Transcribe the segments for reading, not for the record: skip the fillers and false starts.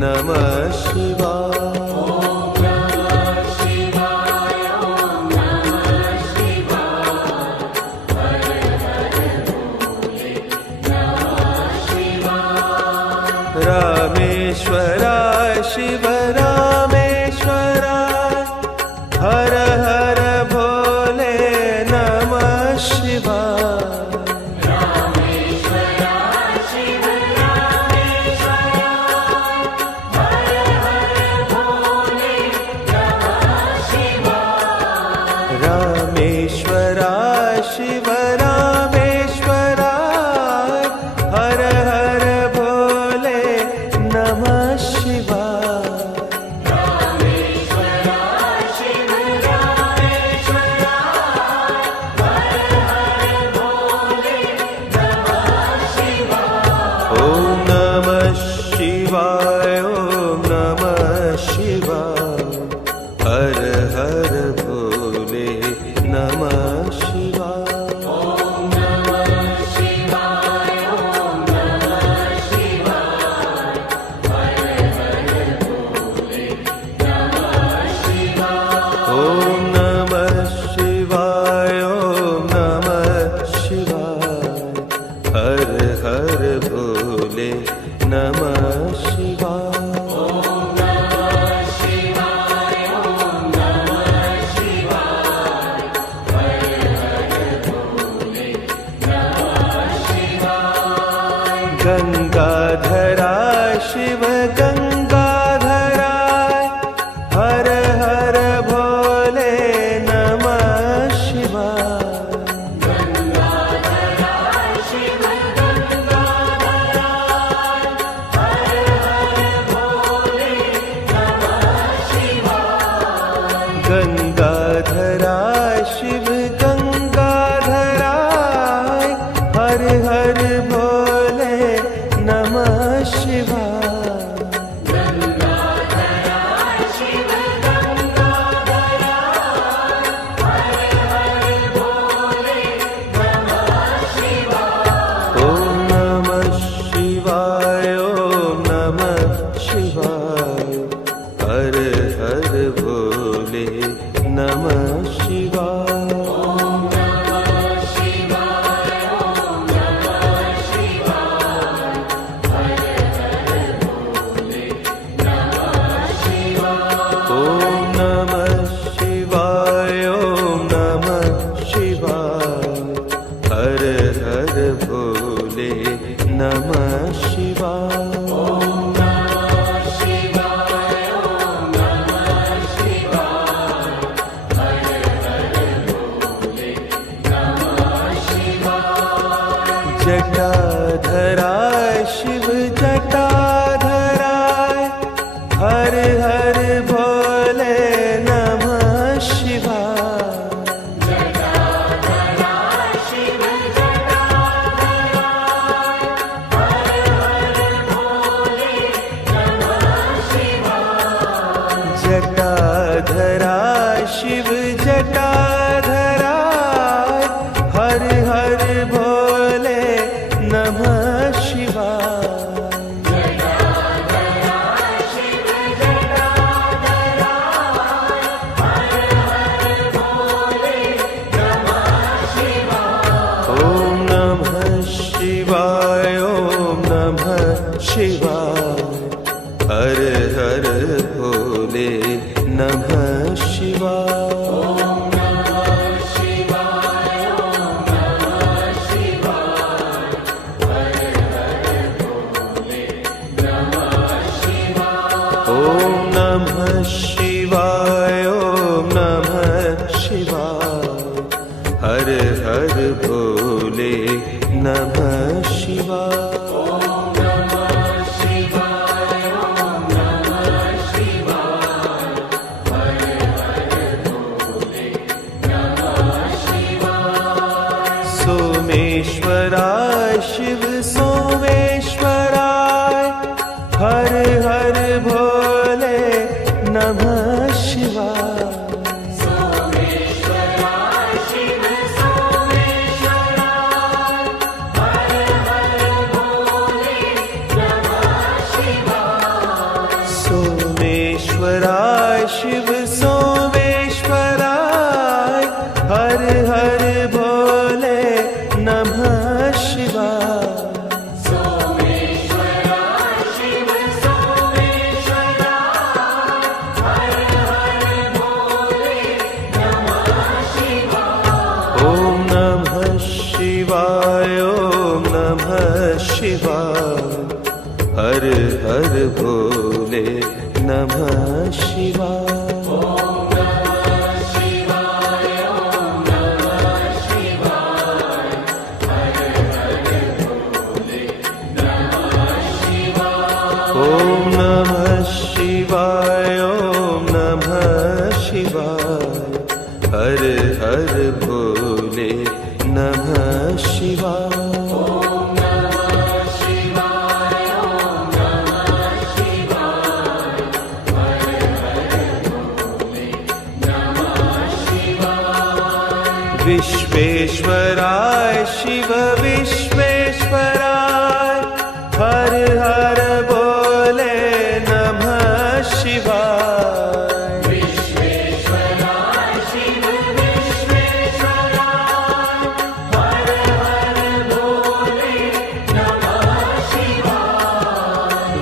नमः शिवाय। रामेश्वराय शिव रामेश्वराय हर हर भोले नमः शिवाय। रामेश्वराय शिव रामेश्वराय हर हर भोले नमः शिवाय। रामेश्वराय शिव रामेश्वराय हर हर भोले नमः शिवाय। रामेश्वराय शिव रामेश्वराय हर हर भोले नमः शिवाय। ओम नमः शिवाय ओम नमः शिवाय हर हर भोले नमः शिवाय। ओम नमः शिवाय ओम नमः शिवाय हर हर भोले नमः शिवाय। ओम नमः शिवाय ओम नमः शिवाय हर हर भोले नमः शिवाय। ओम नमः शिवाय ओम नमः शिवाय हर हर भोले नमः शिवाय। गंगाधराय शिव गंगाधराय हर हर भोले नमः शिवाय। गंगाधराय शिव गंगाधराय हर हर भोले नमः शिवाय। गंगाधराय शिव गंगाधराय हर हर भोले नमः शिवाय। गंगाधराय शिव गंगाधराय हर हर भोले नमः शिवाय। ओम नमः शिवाय ओम नमः शिवाय हर हर भोले नमः शिवाय। ओम नमः शिवाय ओम नमः शिवाय हर हर भोले नमः शिवाय। ओम नमः शिवाय ओम नमः शिवाय हर हर भोले नमः शिवाय। ओम नमः शिवाय ओम नमः शिवाय हर हर भोले नमः शिवाय। जटाधराय शिव जटाधराय हर हर भोले नमः शिवाय। जटाधराय शिव जटाधराय हर हर भोले नमः शिवाय। जटाधराय शिव जटाधराय हर हर भोले नमः शिवाय। जटाधराय शिव जटाधराय हर हर भोले नमः शिवाय। ओम नमः शिवाय ओम नमः शिवाय हर हर भोले नमः शिवाय। ओम नमः शिवाय ओम नमः शिवाय हर हर भोले नमः शिवाय। ओम नमः शिवाय ओम नमः शिवाय हर हर भोले नमः शिवाय। ओम नमः शिवाय विश्वेश्वराय शिव सोमेश्वराय हर हर भोले नमः शिवाय। सोमेश्वराय शिव सोमेश्वराय हर हर भोले नमः शिवाय। ओम नमः शिवाय ओम नमः शिवाय हर हर भोले नमः शिवाय। ओम नमः शिवाय ओम नमः शिवाय हर हर भोले नमः शिवाय। ओम नमः शिवाय ओम नमः शिवाय हर हर भोले नमः शिवाय। ओम नमः शिवाय ओम नमः शिवाय हर हर भोले नमः शिवाय। विश्वेश्वराय शिव विश्वेश्वराय हर हर भोले नमः शिवाय। विश्वेश्वराय शिव विश्वेश्वराय हर हर भोले नमः शिवाय।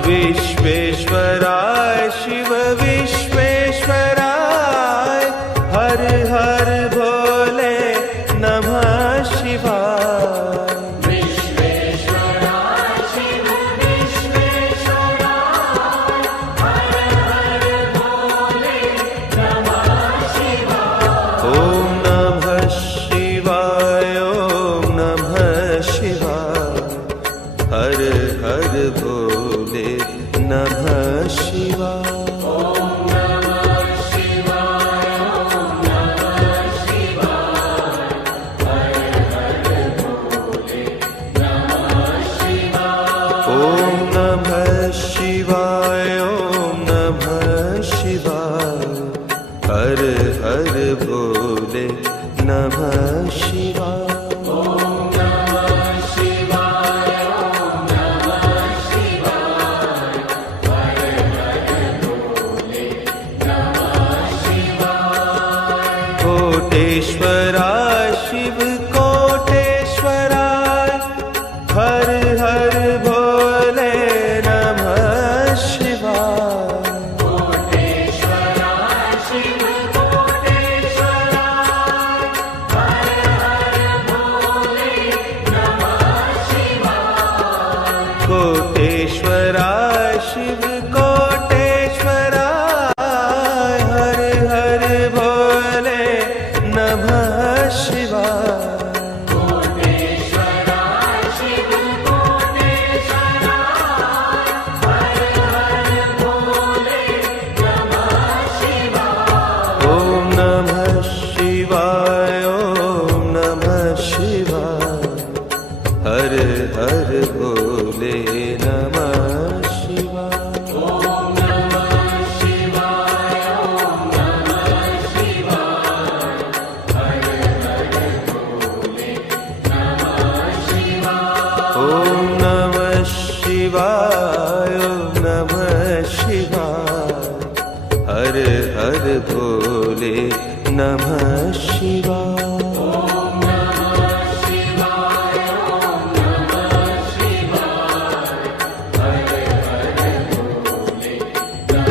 विश्वेश्वराय शिव विश्वेश्वराय हर हर भोले नमः शिवाय। विश्वेश्वराय शिव विश्वेश्वराय हर हर भोले नमः शिवाय। ओम नमः शिवाय ओम नमः शिवाय हर हर भोले नमः शिवाय। ओम नमः शिवाय ओम नमः शिवाय हर हर भोले नमः शिवाय। ओम नमः शिवाय ओम नमः शिवाय हर हर भोले नमः शिवाय। ओम नमः शिवाय ओम नमः शिवाय हर हर भोले नमः शिवाय। कोटेश्वराय शिव कोटेश्वराय हर हर भोले नमः शिवाय। कोटेश्वराय शिव कोटेश्वराय हर हर भोले नमः शिवाय। कोटेश्वराय शिव कोटेश्वराय हर हर भोले नमः शिवाय। कोटेश्वराय शिव कोटेश्वराय हर हर भोले नमः शिवाय। ओम नमः शिवाय ओम नमः शिवाय हर हर भोले नमः शिवाय। ओम नमः शिवाय ओम नमः शिवाय हर हर भोले नमः शिवाय। ओम नमः शिवाय ओम नमः शिवाय हर हर भोले नमः शिवाय। ओम नमः शिवाय ओम नमः शिवाय हर हर भोले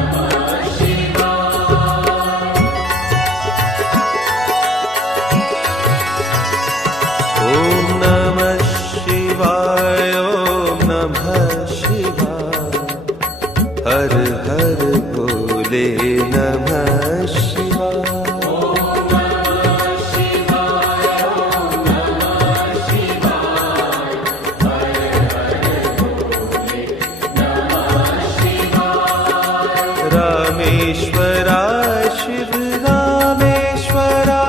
नमः शिवाय। ओम नमः शिवाय ओम नमः शिवाय हर हर भोले नमः शिवाय। ओम नमः शिवाय ओम नमः शिवाय हर हर भोले नमः शिवाय। रामेश्वराय शिव रामेश्वराय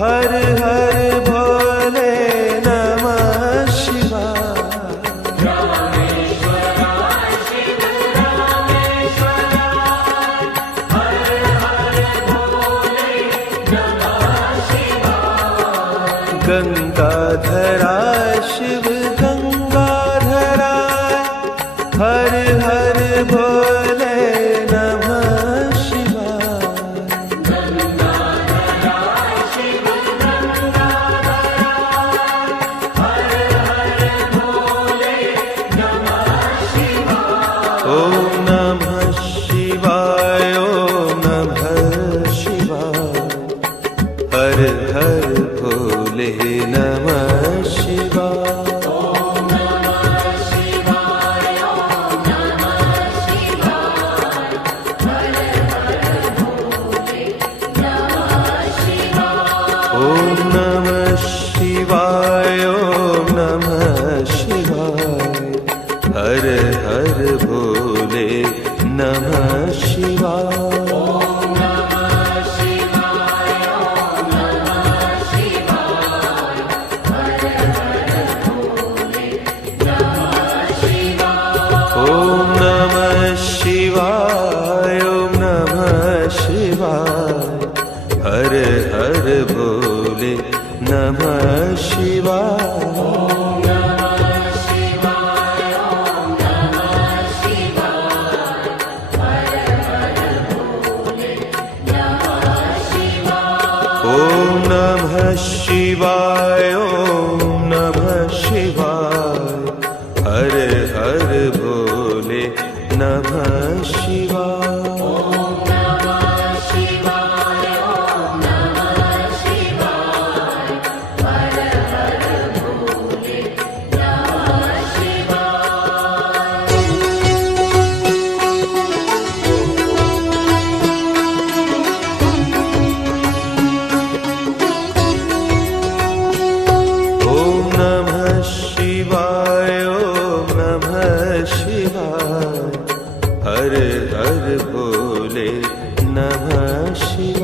हर हर भोले नमः शिवाय। रामेश्वराय शिव रामेश्वराय हर हर भोले नमः शिवाय। गंगाधराय शिव गंगाधराय हर हर भोले नमः हर हर भोले नमः शिवाय। ओम नमः शिवाय, ओम नमः शिवाय, हर हर भोले नमः शिवाय। ओम नमः शिवाय, ओम नमः शिवाय, हर हर भोले नमः शिवाय। ओम नमः शिवाय, ओम नमः शिवाय, हर हर भोले नमः शिवाय।